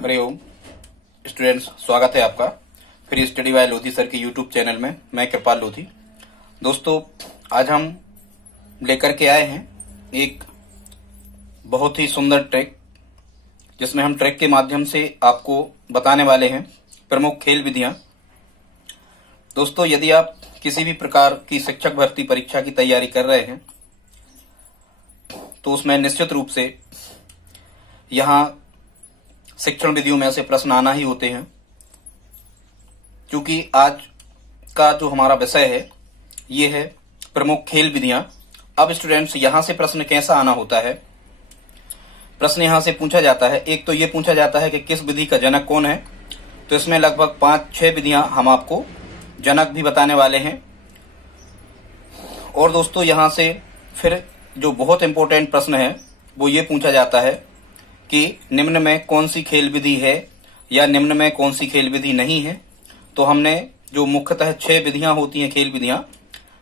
Hariom students, स्वागत है आपका फिर स्टडी बाय लोधी सर के यूट्यूब चैनल में। मैं कृपाल लोधी। दोस्तों, आज हम लेकर के आए हैं एक बहुत ही सुंदर ट्रिक, जिसमें हम ट्रिक के माध्यम से आपको बताने वाले हैं प्रमुख खेल विधियां। दोस्तों, यदि आप किसी भी प्रकार की शिक्षक भर्ती परीक्षा की तैयारी कर रहे हैं तो उसमें निश्चित रूप से यहाँ शिक्षण विधियों में ऐसे प्रश्न आना ही होते हैं, क्योंकि आज का जो हमारा विषय है ये है प्रमुख खेल विधियां। अब स्टूडेंट्स, यहां से प्रश्न कैसा आना होता है? प्रश्न यहां से पूछा जाता है, एक तो ये पूछा जाता है कि किस विधि का जनक कौन है। तो इसमें लगभग 5-6 विधियां हम आपको जनक भी बताने वाले हैं। और दोस्तों, यहां से फिर जो बहुत इंपॉर्टेंट प्रश्न है वो ये पूछा जाता है कि निम्न में कौन सी खेल विधि है या निम्न में कौन सी खेल विधि नहीं है। तो हमने जो मुख्यतः 6 विधियां होती हैं खेल विधियां,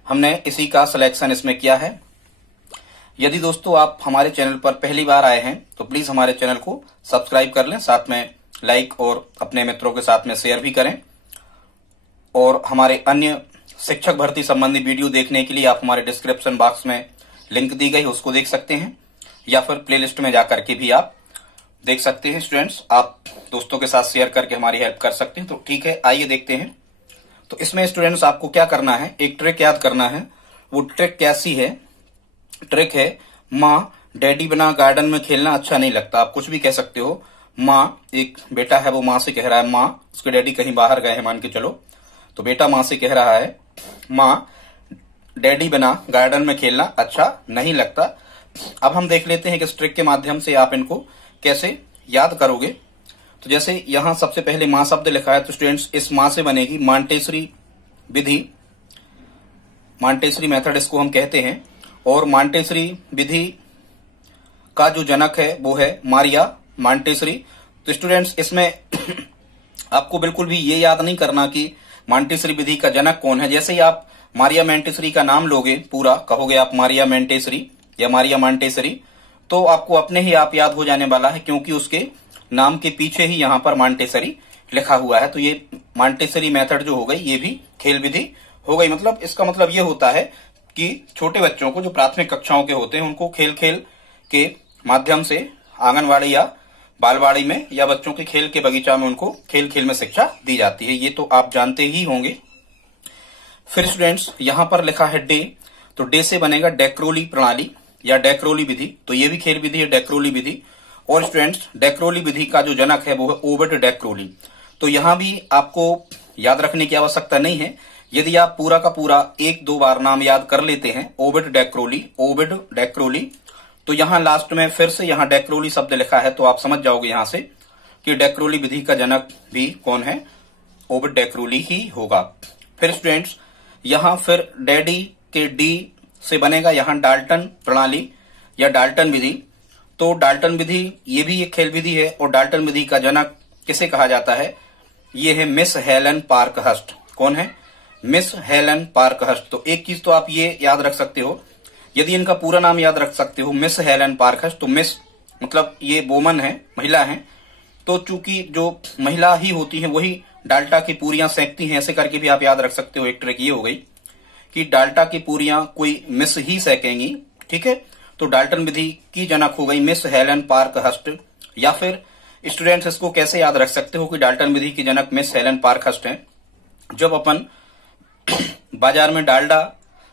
हमने इसी का सिलेक्शन इसमें किया है। यदि दोस्तों आप हमारे चैनल पर पहली बार आए हैं तो प्लीज हमारे चैनल को सब्सक्राइब कर लें, साथ में लाइक और अपने मित्रों के साथ में शेयर भी करें। और हमारे अन्य शिक्षक भर्ती संबंधी वीडियो देखने के लिए आप हमारे डिस्क्रिप्शन बॉक्स में लिंक दी गई उसको देख सकते हैं, या फिर प्लेलिस्ट में जाकर के भी आप देख सकते हैं। स्टूडेंट्स, आप दोस्तों के साथ शेयर करके हमारी हेल्प कर सकते हैं। तो ठीक है, आइए देखते हैं। तो इसमें स्टूडेंट्स आपको क्या करना है, एक ट्रिक याद करना है। वो ट्रिक कैसी है? ट्रिक है, माँ डैडी बिना गार्डन में खेलना अच्छा नहीं लगता। आप कुछ भी कह सकते हो। माँ, एक बेटा है वो माँ से कह रहा है, माँ, उसके डैडी कहीं बाहर गए हैं मान के चलो, तो बेटा माँ से कह रहा है, माँ डैडी बिना गार्डन में खेलना अच्छा नहीं लगता। अब हम देख लेते हैं कि इस ट्रिक के माध्यम से आप इनको कैसे याद करोगे। तो जैसे यहां सबसे पहले मां शब्द लिखा है, तो स्टूडेंट्स इस मां से बनेगी मॉन्टेसरी विधि। मॉन्टेसरी मेथड इसको हम कहते हैं। और मॉन्टेसरी विधि का जो जनक है वो है मारिया मॉन्टेसरी। तो स्टूडेंट्स, इसमें आपको बिल्कुल भी ये याद नहीं करना कि मॉन्टेसरी विधि का जनक कौन है। जैसे ही आप मारिया मॉन्टेसरी का नाम लोगे, पूरा कहोगे आप मारिया मॉन्टेसरी या मारिया मॉन्टेसरी, तो आपको अपने ही आप याद हो जाने वाला है, क्योंकि उसके नाम के पीछे ही यहाँ पर मॉन्टेसरी लिखा हुआ है। तो ये मॉन्टेसरी मेथड जो हो गई, ये भी खेल विधि हो गई। मतलब इसका मतलब ये होता है कि छोटे बच्चों को, जो प्राथमिक कक्षाओं के होते हैं, उनको खेल खेल के माध्यम से आंगनवाड़ी या बालवाड़ी में या बच्चों के खेल के बगीचा में उनको खेल खेल में शिक्षा दी जाती है। ये तो आप जानते ही होंगे। फिर स्टूडेंट्स, यहां पर लिखा है डे, तो डे से बनेगा डेक्रोली प्रणाली या डेक्रोली विधि। तो ये भी खेल विधि है, डेक्रोली विधि। और स्टूडेंट्स, डेक्रोली विधि का जो जनक है वो है ओविड डेक्रोली। तो यहां भी आपको याद रखने की आवश्यकता नहीं है। यदि आप पूरा का पूरा 1-2 बार नाम याद कर लेते हैं, ओविड डेक्रोली, तो यहां लास्ट में फिर से यहां डेक्रोली शब्द लिखा है, तो आप समझ जाओगे यहां से कि डेक्रोली विधि का जनक भी कौन है, ओविड डेक्रोली ही होगा। फिर स्टूडेंट्स, यहां फिर डैडी के डी से बनेगा यहां डाल्टन प्रणाली या डाल्टन विधि। तो डाल्टन विधि ये भी एक खेल विधि है, और डाल्टन विधि का जनक किसे कहा जाता है? ये है मिस हेलन पार्कहर्स्ट। कौन है? Miss Helen Parkhurst. तो एक चीज तो आप ये याद रख सकते हो, यदि इनका पूरा नाम याद रख सकते हो, मिस हेलन पार्कहर्स्ट, तो मिस मतलब ये वोमन है, महिला है। तो चूंकि जो महिला ही होती है वही डाल्टा की पूरियां सेंकती हैं, ऐसे करके भी आप याद रख सकते हो। एक ट्रिक ये हो गई कि डाल्टा की पूरियां कोई मिस ही सेकेंगी। ठीक है, तो डाल्टन विधि की जनक हो गई मिस हेलन पार्कहर्स्ट। या फिर स्टूडेंट्स, इसको कैसे याद रख सकते हो कि डाल्टन विधि की जनक मिस हेलन पार्कहर्स्ट है? जब अपन बाजार में डालडा,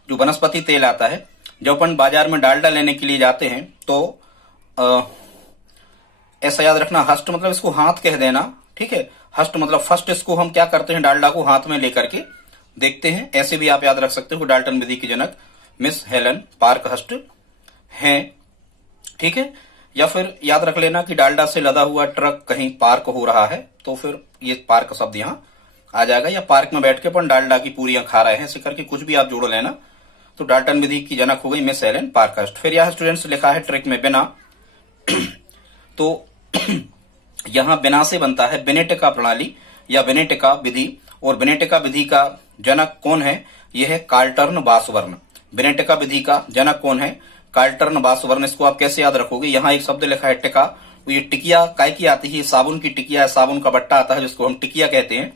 जो वनस्पति तेल आता है, जब अपन बाजार में डालडा लेने के लिए जाते हैं तो ऐसा याद रखना, हस्ट मतलब इसको हाथ कह देना। ठीक है, हस्ट मतलब फर्स्ट। इसको हम क्या करते हैं, डालडा को हाथ में लेकर के देखते हैं। ऐसे भी आप याद रख सकते हो, डाल्टन विधि की जनक मिस हेलन पार्कहर्स्ट हैं। ठीक है, या फिर याद रख लेना कि डालडा से लदा हुआ ट्रक कहीं पार्क हो रहा है, तो फिर ये पार्क शब्द यहां आ जाएगा। या पार्क में बैठ के अपन डालडा की पूरियां खा रहे हैं, ऐसे करके कुछ भी आप जोड़ लेना। तो डाल्टन विधि की जनक हो गई मिस हेलन पार्कहर्स्ट। फिर यह स्टूडेंट्स लिखा है ट्रिक में बिना, तो यहां बिना से बनता है बेनेटिका प्रणाली या बेनेटिका विधि। और बेनेटिका विधि का जनक कौन है? यह है कार्लटर्न बासवर्ण। बेनेटिका विधि का जनक कौन है? कार्लटर्न बासवर्ण। इसको आप कैसे याद रखोगे? यहां एक शब्द लिखा है टिका, ये टिकिया काय की आती है, साबुन की टिकिया, साबुन का बट्टा आता है जिसको हम टिकिया कहते हैं।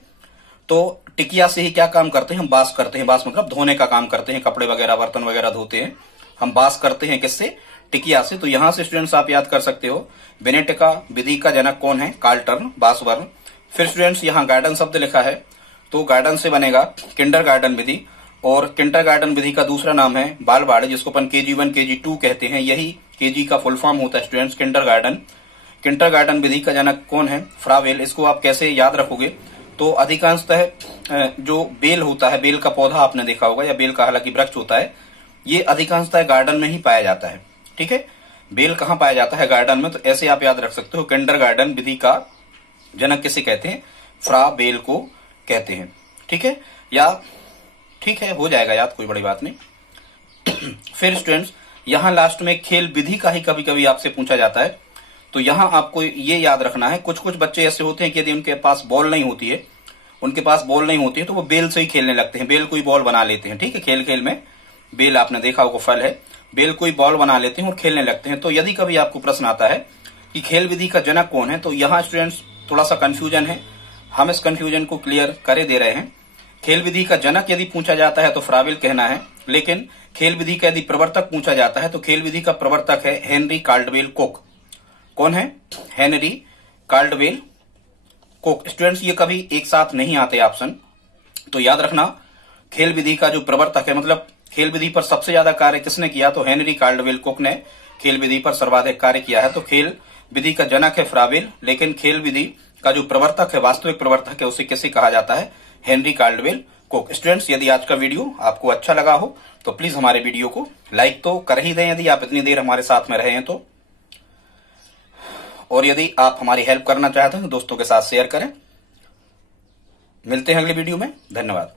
तो टिकिया से ही क्या काम करते हैं, हम बास करते हैं। बास मतलब धोने का काम करते हैं, कपड़े वगैरह बर्तन वगैरह धोते हैं, हम बास करते हैं किससे, टिकिया से। तो यहां से स्टूडेंट्स आप याद कर सकते हो बेनेटिका विधि का जनक कौन है, कार्ल टर्न, बास वर्ण। फिर स्टूडेंट्स यहाँ गार्डन शब्द लिखा है, तो गार्डन से बनेगा किंडरगार्टन विधि, और किंडरगार्टन विधि का दूसरा नाम है बालवाड़ी, जिसको अपन KG1 KG2 कहते हैं। यही KG का फुल फॉर्म होता है स्टूडेंट्स, किंडरगार्टन। किंडरगार्टन विधि का जनक कौन है, फ्रावेल। इसको आप कैसे याद रखोगे, तो अधिकांशतः जो बेल होता है, बेल का पौधा आपने देखा होगा, या बेल का हालांकि वृक्ष होता है, ये अधिकांशतः गार्डन में ही पाया जाता है। ठीक है, बेल कहाँ पाया जाता है, गार्डन में। तो ऐसे आप याद रख सकते हो, किंडरगार्टन विधि का जनक किसे कहते हैं, फ्राबेल को कहते हैं। ठीक है, या ठीक है, हो जाएगा याद, कोई बड़ी बात नहीं। फिर स्टूडेंट्स यहां लास्ट में खेल विधि का ही कभी कभी आपसे पूछा जाता है, तो यहां आपको ये याद रखना है, कुछ कुछ बच्चे ऐसे होते हैं कि यदि उनके पास बॉल नहीं होती है, तो वो बेल से ही खेलने लगते हैं, बेल को ही बॉल बना लेते हैं। ठीक है, खेल खेल में बेल आपने देखा होगा, फल है, बेल को ही बॉल बना लेते हैं और खेलने लगते हैं। तो यदि कभी आपको प्रश्न आता है कि खेल विधि का जनक कौन है, तो यहाँ स्टूडेंट्स थोड़ा सा कंफ्यूजन है, हम इस कंफ्यूजन को क्लियर करे दे रहे हैं। खेल विधि का जनक यदि पूछा जाता है तो फ्रावेल कहना है, लेकिन खेल विधि का यदि प्रवर्तक पूछा जाता है तो खेल विधि का प्रवर्तक है हेनरी काल्डवेल कोक। कौन है, हेनरी काल्डवेल कोक। स्टूडेंट्स ये कभी एक साथ नहीं आते ऑप्शन, तो याद रखना खेल विधि का जो प्रवर्तक है, मतलब खेल विधि पर सबसे ज्यादा कार्य किसने किया, तो हेनरी काल्डवेल कोक ने खेल विधि पर सर्वाधिक कार्य किया है। तो खेल विधि का जनक है फ्रावेल, लेकिन खेल विधि का जो प्रवर्तक है, वास्तविक प्रवर्तक है, उसे किसे कहा जाता है, हेनरी काल्डवेल कोक। स्टूडेंट्स यदि आज का वीडियो आपको अच्छा लगा हो तो प्लीज हमारे वीडियो को लाइक तो कर ही दें, यदि आप इतनी देर हमारे साथ में रहे हैं तो, और यदि आप हमारी हेल्प करना चाहते हैं तो दोस्तों के साथ शेयर करें। मिलते हैं अगले वीडियो में, धन्यवाद।